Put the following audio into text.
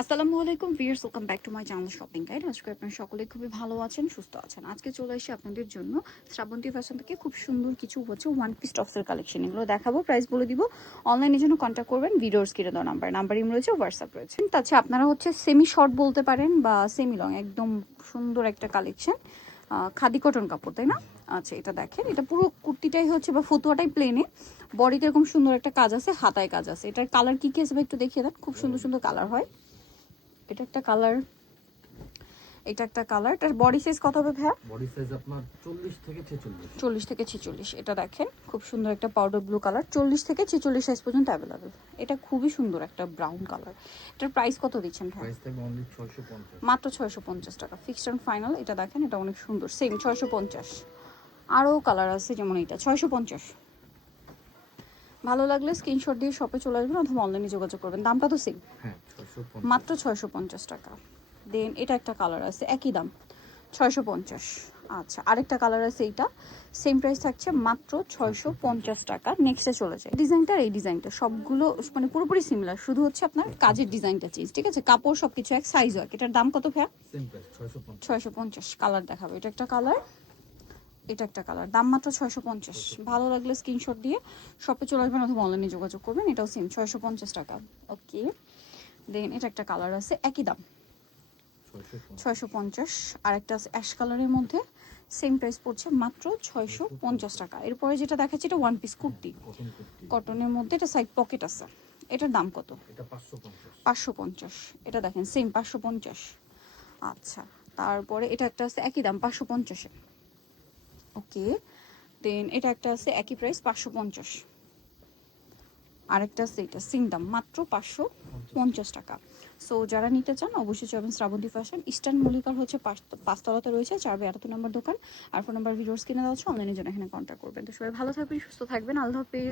আসসালামু আলাইকুম viewers, welcome back to my channel shopping guide. আজকে আপনারা সকলে খুবই ভালো আছেন, সুস্থ আছেন। আজকে চলে এসে আপনাদের জন্য শ্রাবন্তী ফ্যাশন থেকে খুব সুন্দর কিছু হচ্ছে ওয়ান পিস টপসের কালেকশন, এগুলো দেখাবো, প্রাইস বলে দিব। অনলাইনের জন্য কন্ট্যাক্ট করবেন, ভিডিওর স্ক্রিনে দেওয়া নাম্বার ইম রয়েছে, হোয়াটসঅ্যাপ রয়েছে। তাছাড়া আপনারা হচ্ছে সেমি শর্ট বলতে পারেন বা সেমি লং, একদম সুন্দর একটা কালেকশন, খাদি কটন কাপড়, তাই না? আচ্ছা, এটা দেখেন, এটা পুরো কুর্তিটাই হচ্ছে বা ফতুয়াটাই প্লেনে, বডিতে এরকম সুন্দর একটা কাজ আছে, হাতায় কাজ আছে। এটার কালার কি কি আসবে একটু দেখিয়ে দেন। খুব সুন্দর সুন্দর কালার হয়। এটা একটা কালার, এটা একটা কালার। এটার বডি সাইজ কত হবে ভাইয়া? বডি সাইজ আপনার 40 থেকে 46। 40 থেকে 46। এটা দেখেন, খুব সুন্দর একটা পাউডার ব্লু কালার, 40 থেকে 46 সাইজ পর্যন্ত অ্যাভেলেবেল। এটা খুবই সুন্দর একটা ব্রাউন কালার। এটার প্রাইস কত দিচ্ছেন ভাই? প্রাইস থাকবে অনলি 650, মাত্র 650 টাকা, ফিক্সড অ্যান্ড ফাইনাল। এটা দেখেন, এটা অনেক সুন্দর, সেম 650। আরও কালার আছে, যেমন এটা 650। ভালো লাগলে স্ক্রিনশট দিয়ে শপে চলে আসবেন অথবা অনলাইনে যোগাযোগ করবেন, দামটা তো সেম, হ্যাঁ 650, মাত্র 650 টাকা। দেন এটা একটা কালার আছে, একই দাম 650। আচ্ছা, আরেকটা কালার আছে, এইটা সেম প্রাইস থাকছে মাত্র 650 টাকা। নেক্সটে চলে যায়। ডিজাইনটা, এই ডিজাইনটা সবগুলো মানে পুরোপুরি সিমিলার, শুধু হচ্ছে আপনার কাজের ডিজাইনটা চেঞ্জ, ঠিক আছে? কাপড় সব কিছু এক, সাইজ হয়। এটার দাম কত ভাইয়া? Same price 650। 650। কালার দেখাবো, এটা একটা কালার, এটা একটা কালার, দাম মাত্র 650। ভালো লাগলে স্ক্রিনশট দিয়ে শপে চলে আসবেন অথবা অনলাইনে যোগাযোগ করবেন, এটাও সেম 650 টাকা। ওকে, দেন এটা একটা কালার আছে, একই দাম 650। আরেকটা আছে অ্যাশ কালারের মধ্যে, সেম প্রাইস পড়ছে মাত্র 650 টাকা। এরপরে যেটা দেখাচ্ছি, এটা one piece kurti, cotton kurti, কটনের মধ্যে, এটা সাইড পকেট আছে। এটার দাম কত? এটা 550। 550। এটা দেখেন, সেম 550। আচ্ছা, তারপরে এটা একটা আছে, একই দাম 550-এ। ওকে, দেন এটা একটা আছে, একই প্রাইস 550। আরেকটা আছে, এটা সেম দাম, মাত্র 550 টাকা। সো যারা নিতে চান অবশ্যই যাবেন শ্রাবন্তী ফ্যাশন, ইস্টার্ন মল্লিকার হচ্ছে পাঁচতলাতে রয়েছে, 482 নম্বর দোকান। আর ফোন নাম্বার ভিডিওস কিনে দেওয়া হচ্ছে, অনলাইনের জন্য এখানে কন্ট্যাক্ট করবেন। তো সবাই ভালো থাকবেন, সুস্থ থাকবেন, আল্লাহ হাফেজ।